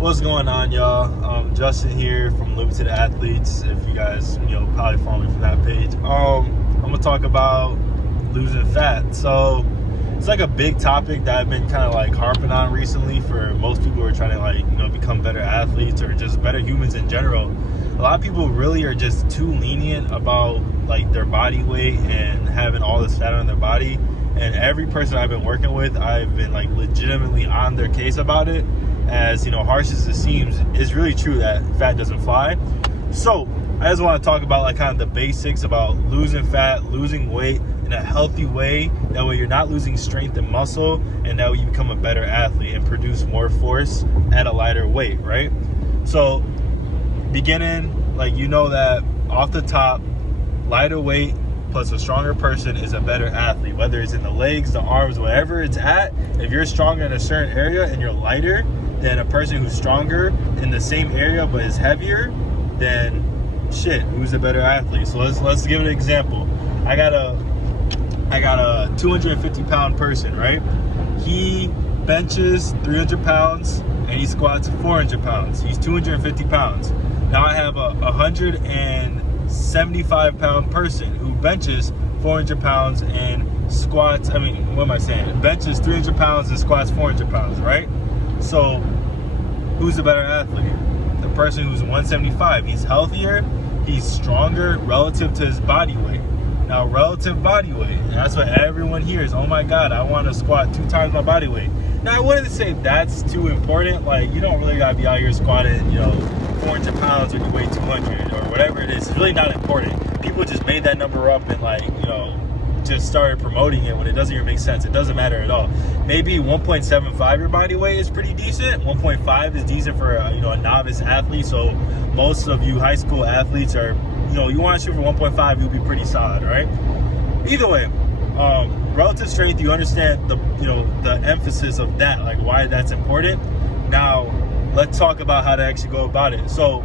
What's going on, y'all? Justin here from Limited Athletes. If you guys, probably follow me from that page. I'm gonna talk about losing fat. So it's like a big topic that I've been kind of like harping on recently for most people who are trying to become better athletes or just better humans in general. A lot of people really are just too lenient about like their body weight and having all this fat on their body. And every person I've been working with, I've been like legitimately on their case about it. As harsh as it seems, it's really true that fat doesn't fly. So I just want to talk about like kind of the basics about losing fat, losing weight in a healthy way. That way you're not losing strength and muscle, and that way you become a better athlete and produce more force at a lighter weight, right? So beginning, that off the top, lighter weight plus a stronger person is a better athlete. Whether it's in the legs, the arms, whatever it's at, if you're stronger in a certain area and you're lighter than a person who's stronger in the same area but is heavier, then shit, who's a better athlete? So let's give an example. I got a 250 pound person, right? He benches 300 pounds and he squats 400 pounds. He's 250 pounds. Now I have a 175 pound person who benches 400 pounds and squats, benches 300 pounds and squats 400 pounds, right? So who's a better athlete? The person who's 175. He's healthier, he's stronger relative to his body weight. Now, relative body weight, and that's what everyone hears. Oh my God, I want to squat 2 times my body weight. Now, I wouldn't say that's too important. Like, you don't really gotta be out here squatting, 400 pounds when you weigh 200 or whatever it is. It's really not important. People just made that number up and just started promoting it when it doesn't even make sense. It doesn't matter at all. Maybe 1.75 your body weight is pretty decent. 1.5 is decent for a novice athlete. So most of you high school athletes are, you want to shoot for 1.5, you'll be pretty solid, right? Either way, relative strength, you understand the emphasis of that, like why that's important. Now, let's talk about how to actually go about it. So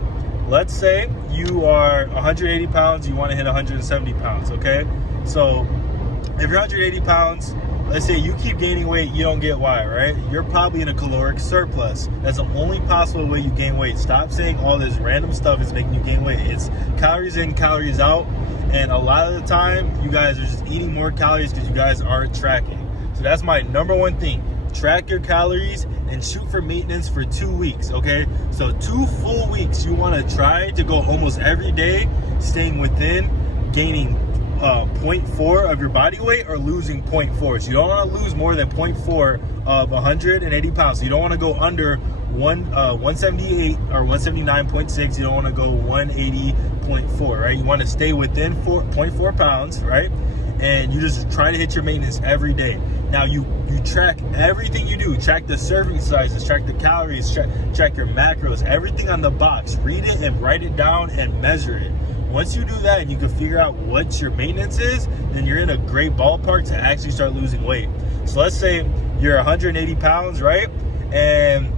let's say you are 180 pounds, you want to hit 170 pounds, okay? So if you're 180 pounds, let's say you keep gaining weight, you don't get why, right? You're probably in a caloric surplus. That's the only possible way you gain weight. Stop saying all this random stuff is making you gain weight. It's calories in, calories out. And a lot of the time, you guys are just eating more calories because you guys aren't tracking. So that's my number one thing. Track your calories and shoot for maintenance for 2 weeks, okay? So 2 full weeks, you want to try to go almost every day, staying within, gaining 0.4 of your body weight or losing 0.4. So you don't want to lose more than 0.4 of 180 pounds. So you don't want to go under 178 or 179.6. You don't want to go 180.4, right? You want to stay within 0.4 pounds, right? And you just try to hit your maintenance every day. Now you track everything you do. Track the serving sizes, track the calories, track your macros, everything on the box. Read it and write it down and measure it. Once you do that and you can figure out what your maintenance is, then you're in a great ballpark to actually start losing weight. So let's say you're 180 pounds, right? And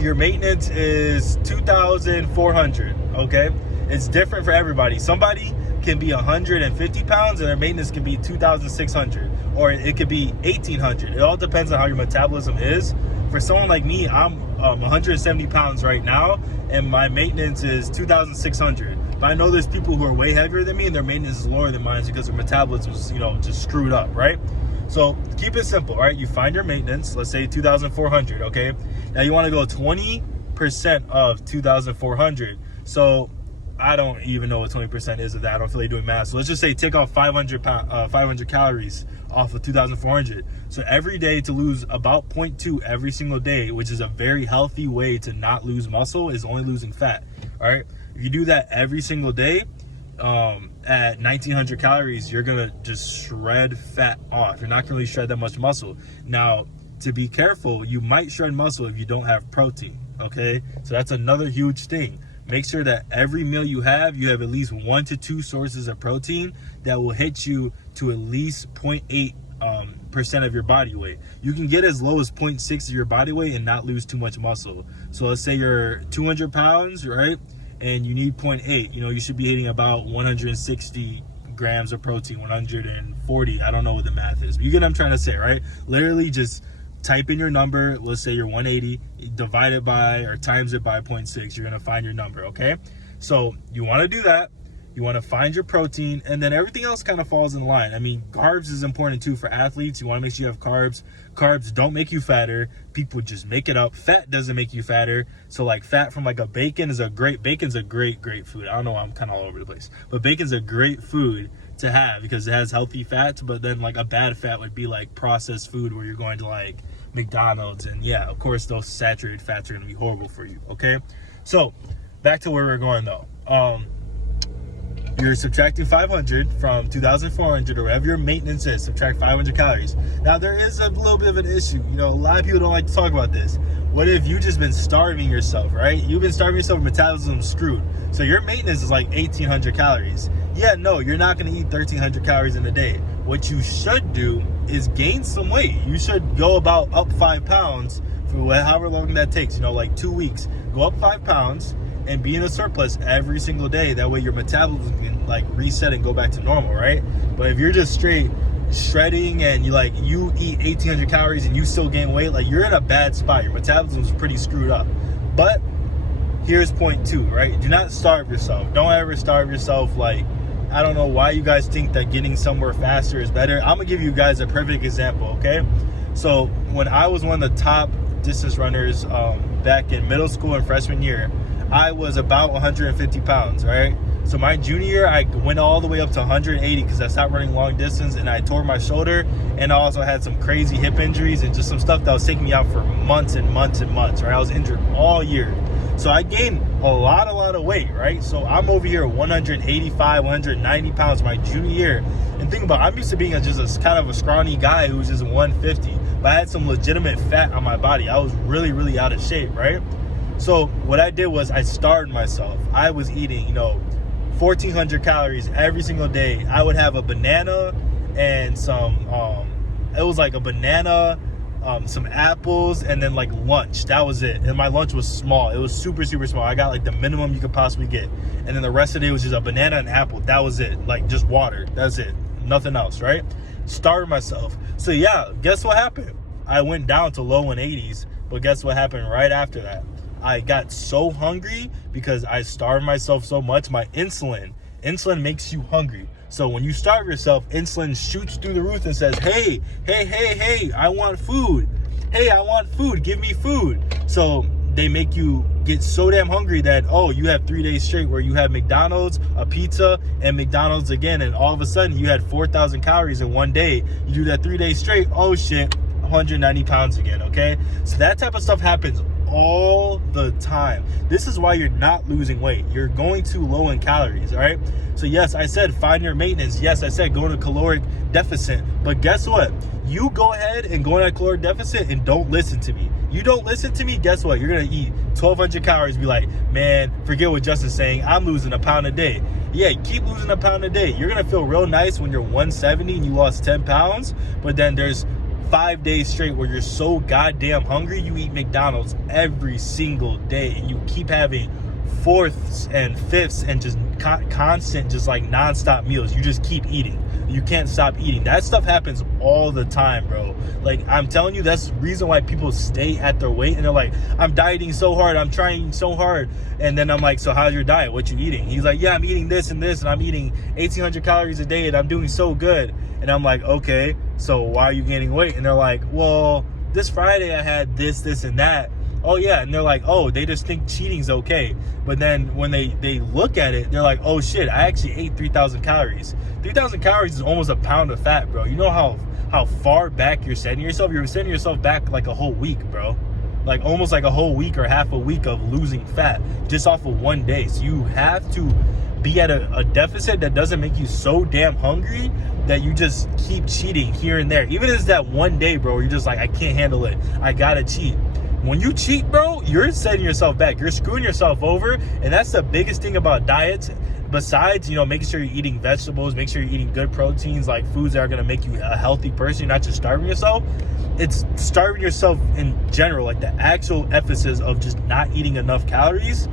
your maintenance is 2,400, okay? It's different for everybody. Somebody can be 150 pounds and their maintenance can be 2,600, or it could be 1,800. It all depends on how your metabolism is. For someone like me, I'm 170 pounds right now, and my maintenance is 2,600. But I know there's people who are way heavier than me, and their maintenance is lower than mine because their metabolism is, just screwed up, right? So keep it simple, right? You find your maintenance, let's say 2,400, okay? Now you want to go 20% of 2,400. So I don't even know what 20% is of that. I don't feel like doing math. So let's just say take off 500 calories off of 2,400. So every day to lose about 0.2 every single day, which is a very healthy way to not lose muscle, is only losing fat, all right? If you do that every single day at 1,900 calories, you're going to just shred fat off. You're not going to really shred that much muscle. Now, to be careful, you might shred muscle if you don't have protein, okay? So that's another huge thing. Make sure that every meal you have at least 1 to 2 sources of protein that will hit you to at least 0.8% of your body weight. You can get as low as 0.6 of your body weight and not lose too much muscle. So let's say you're 200 pounds, right? And you need 0.8. You should be hitting about 160 grams of protein, 140. I don't know what the math is, but you get what I'm trying to say, right? Literally just type in your number. Let's say you're 180, divide it by or times it by 0.6. You're going to find your number, okay? So you want to do that. You want to find your protein, and then everything else kind of falls in line. I mean, carbs is important too for athletes. You want to make sure you have carbs. Carbs don't make you fatter. People just make it up. Fat doesn't make you fatter. So like fat from like a bacon's a great food. I don't know, I'm kind of all over the place. But bacon's a great food to have because it has healthy fats. But then like a bad fat would be like processed food where you're going to like McDonald's. And yeah, of course, those saturated fats are going to be horrible for you, okay? So back to where we're going though. You're subtracting 500 from 2,400 or whatever your maintenance is. Subtract 500 calories. Now, there is a little bit of an issue. You know, a lot of people don't like to talk about this. What if you just been starving yourself, right? You've been starving yourself, metabolism's screwed. So your maintenance is like 1,800 calories. Yeah, no, you're not going to eat 1,300 calories in a day. What you should do is gain some weight. You should go about up 5 pounds for however long that takes, you know, like 2 weeks. Go up 5 pounds and be in a surplus every single day. That way your metabolism can like reset and go back to normal, right? But if you're just straight shredding and you eat 1,800 calories and you still gain weight, like you're in a bad spot. Your metabolism's pretty screwed up. But here's point 2, right? Do not starve yourself. Don't ever starve yourself. Like, I don't know why you guys think that getting somewhere faster is better. I'm gonna give you guys a perfect example, okay? So when I was one of the top distance runners back in middle school and freshman year, I was about 150 pounds, right? So my junior year, I went all the way up to 180 because I stopped running long distance and I tore my shoulder, and I also had some crazy hip injuries and just some stuff that was taking me out for months and months and months, right? I was injured all year. So I gained a lot of weight, right? So I'm over here 185, 190 pounds my junior year. And think about it, I'm used to being just a kind of a scrawny guy who was just 150, but I had some legitimate fat on my body. I was really out of shape, right? So what I did was I starved myself. I was eating, 1,400 calories every single day. I would have a banana and some, it was like a banana, some apples, and then like lunch. That was it. And my lunch was small. It was super small. I got like the minimum you could possibly get. And then the rest of the day was just a banana and apple. That was it. Like just water. That's it. Nothing else, right? Starved myself. So yeah, guess what happened? I went down to low 180s, but guess what happened right after that? I got so hungry because I starved myself so much. My insulin makes you hungry. So when you starve yourself, insulin shoots through the roof and says, hey, I want food. Hey, I want food. Give me food. So they make you get so damn hungry that, you have 3 days straight where you have McDonald's, a pizza, and McDonald's again. And all of a sudden you had 4,000 calories in one day. You do that 3 days straight. Oh shit, 190 pounds again, okay? So that type of stuff happens all the time. This is why you're not losing weight. You're going too low in calories, all right? So yes, I said find your maintenance. Yes, I said go into caloric deficit. But guess what? You go ahead and go into a caloric deficit and don't listen to me. You don't listen to me, guess what? You're going to eat 1,200 calories, be like, man, forget what Justin's saying. I'm losing a pound a day. Yeah, keep losing a pound a day. You're going to feel real nice when you're 170 and you lost 10 pounds. But then there's 5 days straight where you're so goddamn hungry, you eat McDonald's every single day and you keep having fourths and fifths and just constant, just like nonstop meals. You just keep eating. You can't stop eating. That stuff happens all the time, bro. Like, I'm telling you, that's the reason why people stay at their weight and they're like, I'm dieting so hard, I'm trying so hard. And then I'm like, so how's your diet? What you eating? He's like, yeah, I'm eating this and this, and I'm eating 1,800 calories a day and I'm doing so good. And I'm like, okay, so why are you gaining weight? And they're like, well, this Friday I had this, and that. Oh yeah, and they're like, oh, they just think cheating's okay. But then when they look at it, they're like, oh shit, I actually ate 3,000 calories. 3,000 calories is almost a pound of fat, bro. You know how far back you're setting yourself? You're setting yourself back like a whole week, bro. Like almost like a whole week or half a week of losing fat just off of one day. So you have to be at a deficit that doesn't make you so damn hungry that you just keep cheating here and there. Even if it's that one day, bro, you're just like, I can't handle it. I gotta cheat. When you cheat, bro, you're setting yourself back. You're screwing yourself over. And that's the biggest thing about diets. Besides, making sure you're eating vegetables, make sure you're eating good proteins, like foods that are going to make you a healthy person. You're not just starving yourself. It's starving yourself in general, like the actual emphasis of just not eating enough calories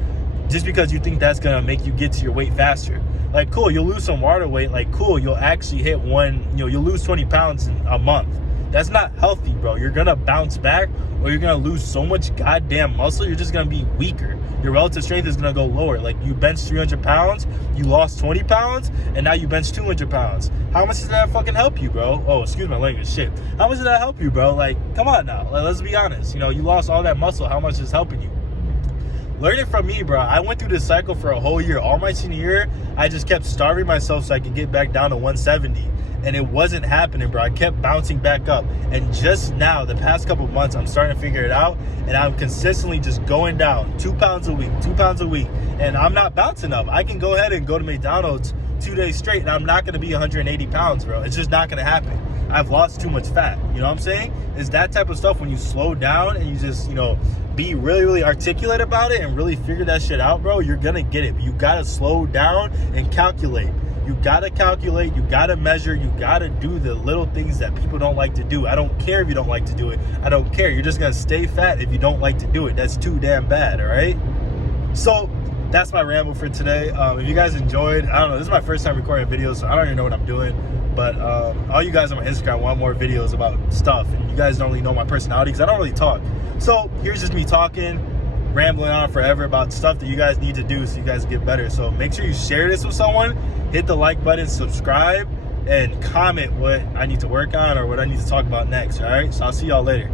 just because you think that's going to make you get to your weight faster. Like, cool, you'll lose some water weight. Like, cool, you'll actually hit you'll lose 20 pounds in a month. That's not healthy, bro. You're gonna bounce back, or you're gonna lose so much goddamn muscle, you're just gonna be weaker. Your relative strength is gonna go lower. Like, you bench 300 pounds, you lost 20 pounds, and now you bench 200 pounds. How much does that fucking help you, bro? Oh, excuse my language, shit. How much did that help you, bro? Like, come on now, like, let's be honest. You know, you lost all that muscle, how much is helping you? Learn it from me, bro. I went through this cycle for a whole year. All my senior year, I just kept starving myself so I could get back down to 170. And it wasn't happening, bro. I kept bouncing back up. And just now, the past couple of months, I'm starting to figure it out. And I'm consistently just going down 2 pounds a week, 2 pounds a week. And I'm not bouncing up. I can go ahead and go to McDonald's 2 days straight, and I'm not going to be 180 pounds, bro. It's just not going to happen. I've lost too much fat. You know what I'm saying? It's that type of stuff when you slow down and you just, you know, be really, really articulate about it and really figure that shit out, bro. You're going to get it. But you got to slow down and calculate. You gotta calculate, you gotta measure, you gotta do the little things that people don't like to do. I don't care if you don't like to do it. I don't care. You're just gonna stay fat if you don't like to do it. That's too damn bad, all right? So that's my ramble for today. If you guys enjoyed, I don't know, this is my first time recording a video, so I don't even know what I'm doing. But all you guys on my Instagram want more videos about stuff, and you guys don't really know my personality because I don't really talk. So here's just me talking, rambling on forever about stuff that you guys need to do so you guys get better. So make sure you share this with someone, hit the like button, subscribe, and comment what I need to work on or what I need to talk about next, all right? So I'll see y'all later.